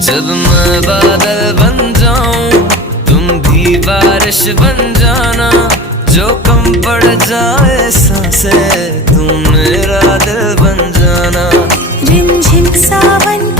जब मैं बादल बन जाऊं तुम भी बारिश बन जाना, जो कम पड़ जाए सांसें तुम मेरा दिल बन जाना। रिमझिम सावन